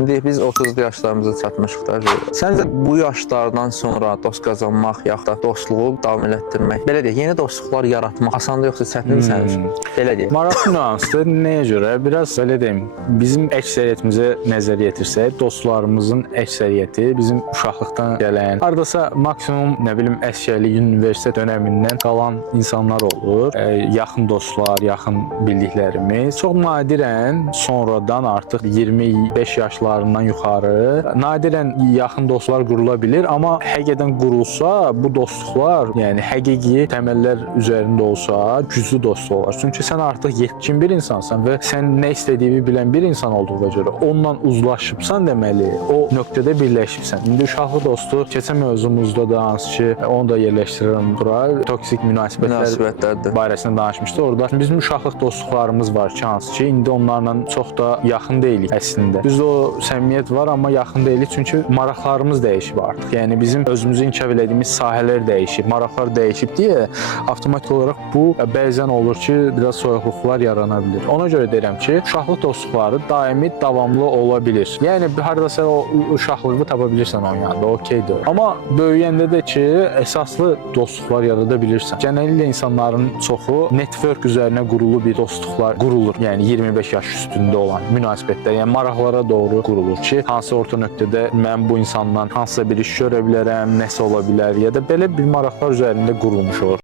İndi biz 30'lu yaşlarımıza çatmışıq da. Səncə bu yaşlardan sonra dost qazanmaq, yaxud da dostluğu davam elətdirmək, belə deyək, yeni dostluqlar yaratmaq asandır yoxsa çətindir sənin üçün? Belə deyək. Maraqlı nüansdır. Nəyə görə? Biraz belə deyim, bizim əksəriyyətimizə nəzər yetirsək, dostlarımızın əksəriyyəti bizim uşaqlıqdan gələn, hardasa maksimum nə bilim əsgərlik, universitet dönəmindən qalan insanlar olur. Yaxın dostlar, yaxın bildiklərimiz. Çox nadirən sonradan artıq 25 yaşlarından yuxarı nadirən yaxın dostlar qurula bilir, amma həqiqətən qurulsa bu dostluqlar, yəni həqiqi təməllər üzərində olsa, güclü dostluq olar. Çünki sən artıq yetkin bir insansan və sən nə istədiyini bilən bir insan olduğuna görə onunla uzlaşıbsan, deməli, o nöqtədə birləşibsən. İndi uşaqlıq dostu keçən mövzumuzda da hansı ki, onu da yerləşdirirəm bura, toksik münasibətlər barəsində danışmışdıq. Orada bizim uşaqlıq dostluqlarımız var ki, hansı ki, indi onlarla çox da yaxın deyilik əslində. Bizdə o səmimiyyət var, amma yaxın deyilik çünki maraqlarımız dəyişib artıq. Yəni bizim özümüzü inkişaf etdiyimiz sahələr dəyişib, maraqlar dəyişib deyə avtomatik olaraq bu bəzən olur ki, biraz soyuqluqlar yarana bilir. Ona görə deyirəm ki, uşaqlıq dostluqları daimi, davamlı ola bilir. Yəni hardasa o uşaqlığı tapa bilirsən onun yanında, okeydir. Amma böyüyəndə də ki, əsaslı dostluqlar yarada bilirsən. Genəlliklə insanların çoxu network üzərinə qurulu bir dostluqlar qurulur. Yəni 25 yaş üstündə olan münasibətlər, yəni maraqlara doğru qurulur ki, hansı orta nöqtədə mən bu insandan hansısa bir iş görə bilərəm, nəsə ola bilər ya da belə bir maraqlar üzərində qurulmuş olur.